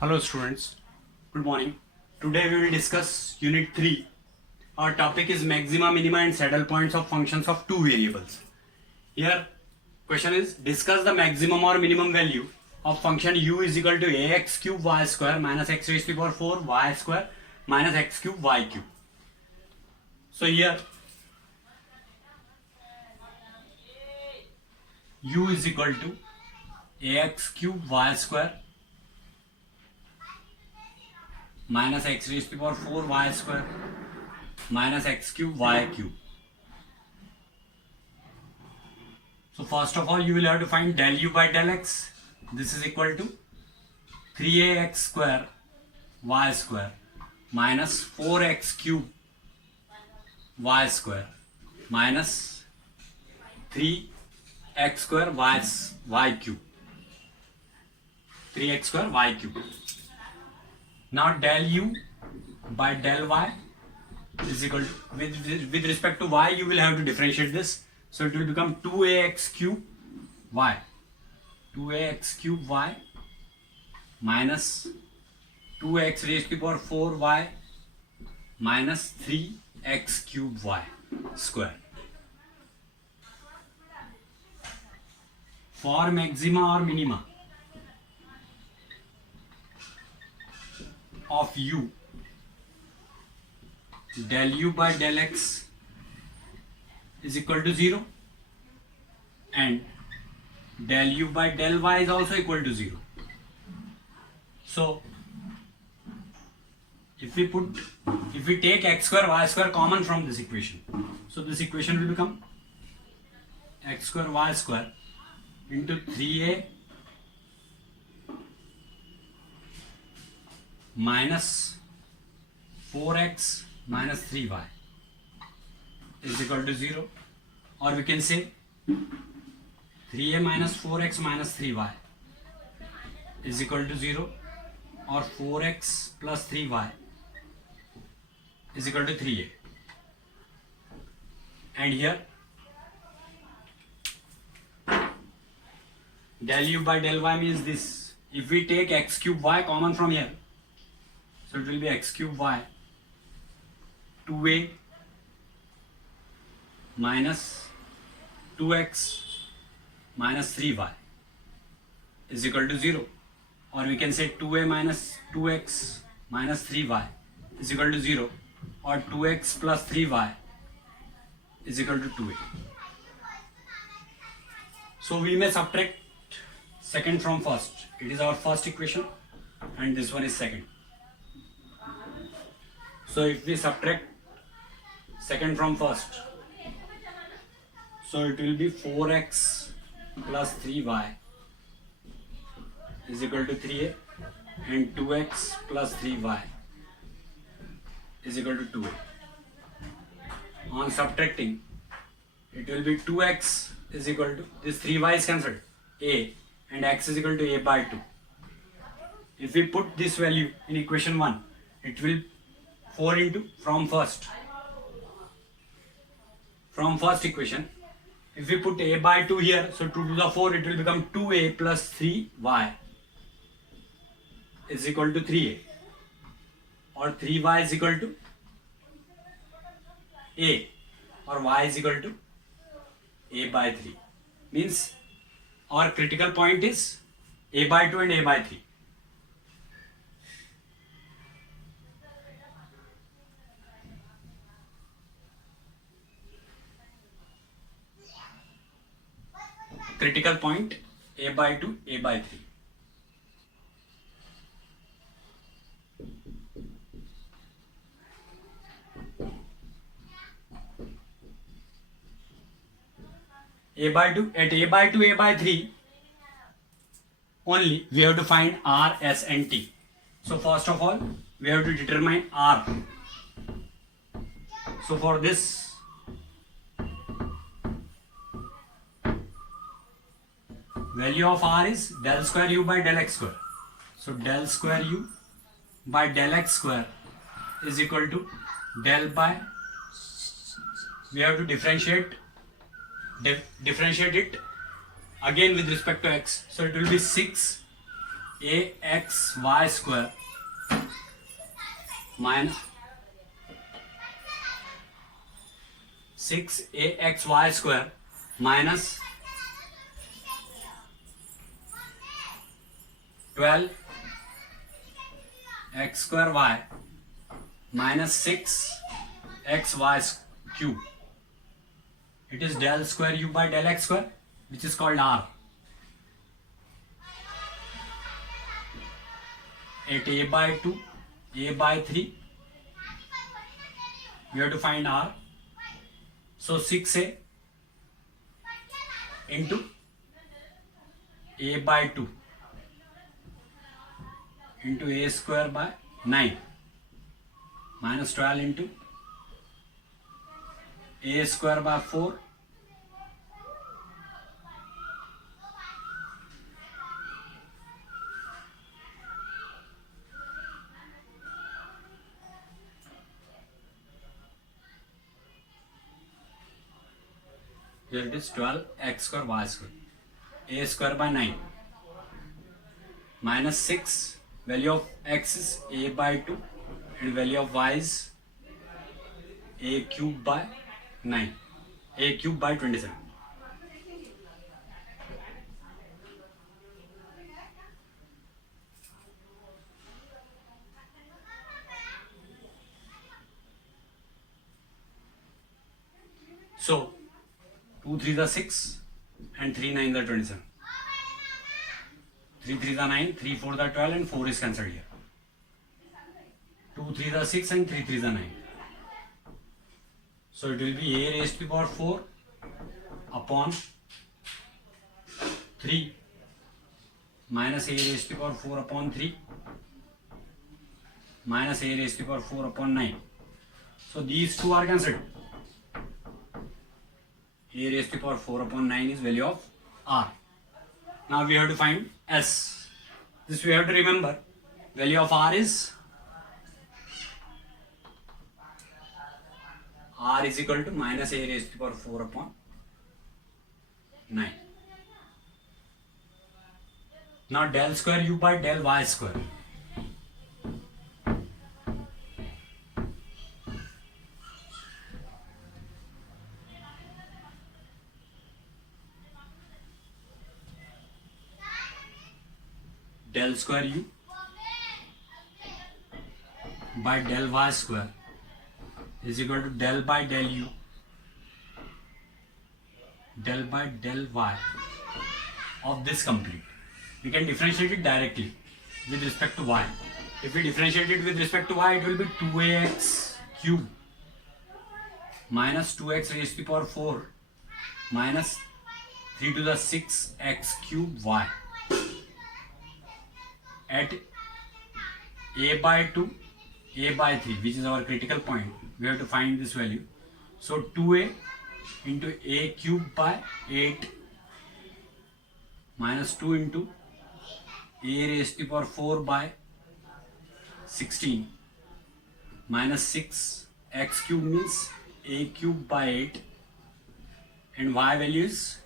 Hello students, good morning. Today we will discuss unit 3. Our topic is maxima, minima and saddle points of functions of two variables. Here question is discuss the maximum or minimum value of function u is equal to ax cube y square minus x raised to the power 4 y square minus x cube y cube. So here u is equal to ax cube y square minus x raised to the power 4 y square minus x cube y cube. So first of all you will have to find del u by del x. This is equal to 3ax square y square minus 4x cube y square minus 3x square y cube. 3x square y cube. Now del u by del y is equal to, with respect to y you will have to differentiate this, so it will become 2ax cube y, 2ax cube y minus 2x raised to the power 4y minus 3x cube y square. For maxima or minima of u, del u by del x is equal to 0 and del u by del y is also equal to 0. So if we take x square y square common from this equation, so this equation will become x square y square into 3a minus 4x minus 3y is equal to 0, or we can say 3a minus 4x minus 3y is equal to 0, or 4x plus 3y is equal to 3a. And here del u by del y means this. If we take x cube y common from here, so it will be x cube y 2a minus 2x minus 3y is equal to 0, or we can say 2a minus 2x minus 3y is equal to 0, or 2x plus 3y is equal to 2a. So we may subtract second from first. It is our first equation and this one is second. So if we subtract second from first, so it will be 4x plus 3y is equal to 3a, and 2x plus 3y is equal to 2a. On subtracting, it will be 2x is equal to, this 3y is cancelled, a, and x is equal to a by 2. If we put this value in equation 1, it will 4 into from first equation. If we put a by 2 here, so 2 to the 4, it will become 2a plus 3y is equal to 3a, or 3y is equal to a, or y is equal to a by 3. Means our critical point is a by 2 and a by 3. Critical point a by 2, a by 3. A by 2, at a by 2, a by 3 only we have to find r, s and t. So first of all we have to determine r. So for this, value of r is del square u by del x square. So del square u by del x square is equal to del by, we have to differentiate it again with respect to x. So it will be 6 axy square minus 6axy square minus 12 x square y minus 6 xy cube. It is del square u by del x square, which is called r. At a by 2, a by 3, we have to find r. So 6a into a by 2 into a square by 9 minus 12 into a square by 4 here it is 12 x square y square, a square by 9 minus 6, value of x is a by 2 and value of y is a cube by 9, a cube by 27. So 2 3 are 6 and 3 9 are 27. 3 3 are 9, 3 4 are 12 and 4 is cancelled here. 2 3 are 6 and 3 3 are 9. So it will be a raised to the power 4 upon 3 minus a raised to the power 4 upon 3 minus a raised to the power 4 upon 9. So these two are cancelled. A raised to the power 4 upon 9 is value of r. Now we have to find s. This we have to remember. Value of r is equal to minus a raised to the power 4 upon 9. Now del square u by del y square. Del square u by del y square is equal to del by del u del by del y of this complete. We can differentiate it directly with respect to y. If we differentiate it with respect to y, it will be 2ax cube minus 2x raised to the power 4 minus 3 to the 6x cube y. At a by 2, a by 3, which is our critical point, we have to find this value. So 2a into a cube by 8 minus 2 into a raised to the power 4 by 16 minus 6 x cube means a cube by 8 and y value is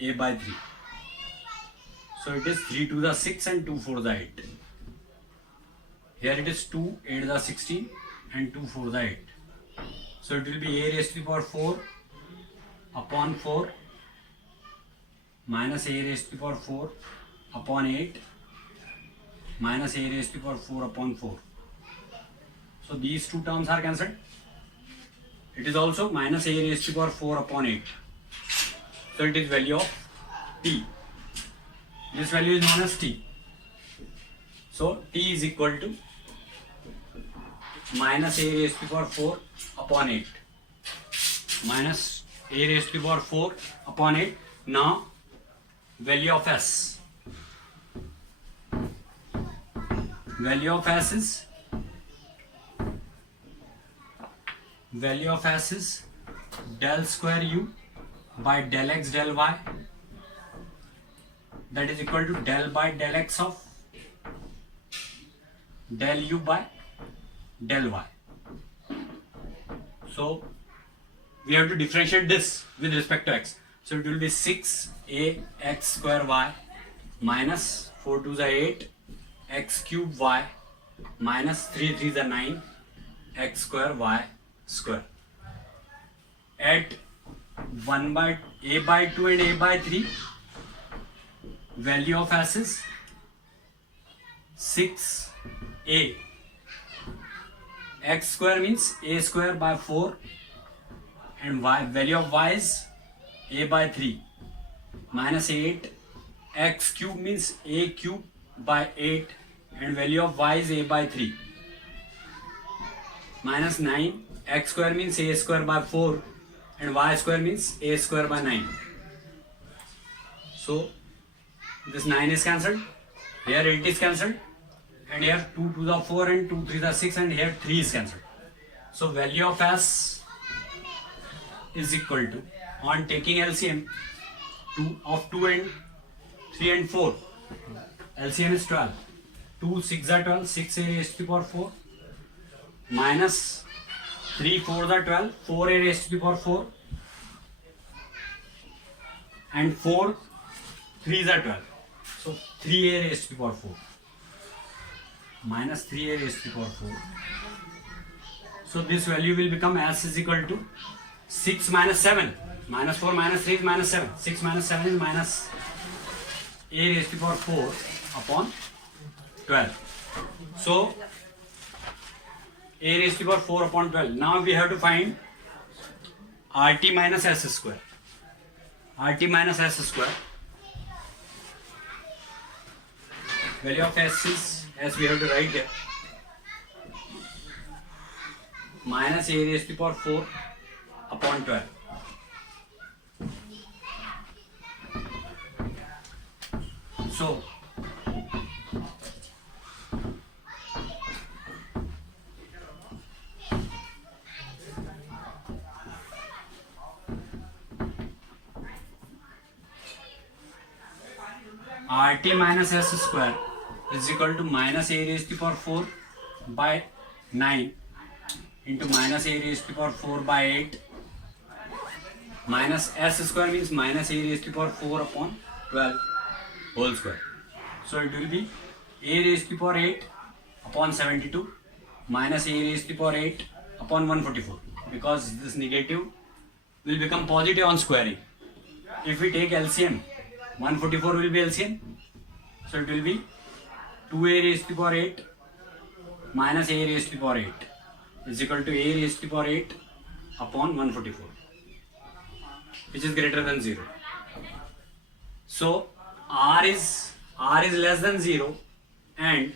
a by 3. So it is 3 to the 6 and 2 4 the 8. Here it is 2 8 the 16 and 2 4 the 8. So it will be a raised to the power 4 upon 4 minus a raised to the power 4 upon 8 minus a raised to the power 4 upon 4. So these two terms are cancelled. It is also minus a raised to the power 4 upon 8. So it is value of t. This value is known as t. So t is equal to minus a raised to the power 4 upon 8 minus a raised to the power 4 upon 8. Now value of s. Value of s is del square u by del x del y, that is equal to del by del x of del u by del y. So we have to differentiate this with respect to x. So it will be 6a x square y minus 4 2s are 8, x cube y minus 3 3s are 9, x square y square. At 1 by a by 2 and a by 3, value of s is 6a. X square means a square by 4, and y value of y is a by 3 minus 8. X cube means a cube by 8, and value of y is a by 3 minus 9. X square means a square by 4, and y square means a square by 9. So this 9 is cancelled, here 8 is cancelled, and here 2 2s are 4 and 2 3s are 6, and here 3 is cancelled. So value of s is equal to, on taking LCM, 2 of 2 and 3 and 4, LCM is 12. 2 6 are 12, 6a raised to the power 4 minus 3 4s are 12, 4a raised to the power 4, and 4 3s are 12. So 3a raised to the power 4 minus 3a raised to the power 4. So this value will become s is equal to 6 minus 7. Minus 4 minus 3 is minus 7. 6 minus 7 is minus a raised to the power 4 upon 12. So a raised to the power 4 upon 12. Now we have to find RT minus s square. RT minus s square. Value of s is, as we have to write here, minus a raised to the power 4 upon 12. So RT minus s square is equal to minus a raised to the power 4 by 9 into minus a raised to the power 4 by 8 minus s square means minus a raised to the power 4 upon 12 whole square. So it will be a raised to the power 8 upon 72 minus a raised to the power 8 upon 144, because this negative will become positive on squaring. If we take LCM, 144 will be LCM, so it will be 2a raised to the power 8 minus a raised to the power 8 is equal to a raised to the power 8 upon 144, which is greater than 0. So r is less than 0 and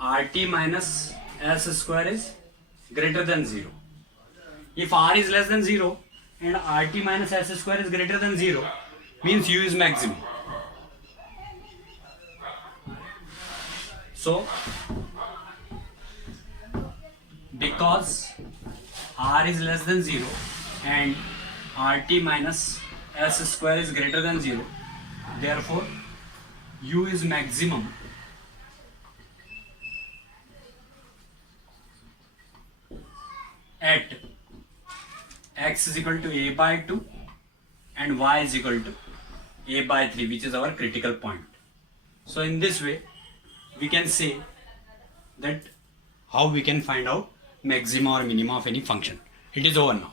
RT minus s square is greater than 0. If r is less than 0 and RT minus s square is greater than 0, means u is maximum. So because r is less than 0 and RT minus s square is greater than 0, therefore u is maximum at x is equal to a by 2 and y is equal to a by 3, which is our critical point. So in this way we can say that how we can find out maxima or minima of any function. It is over now.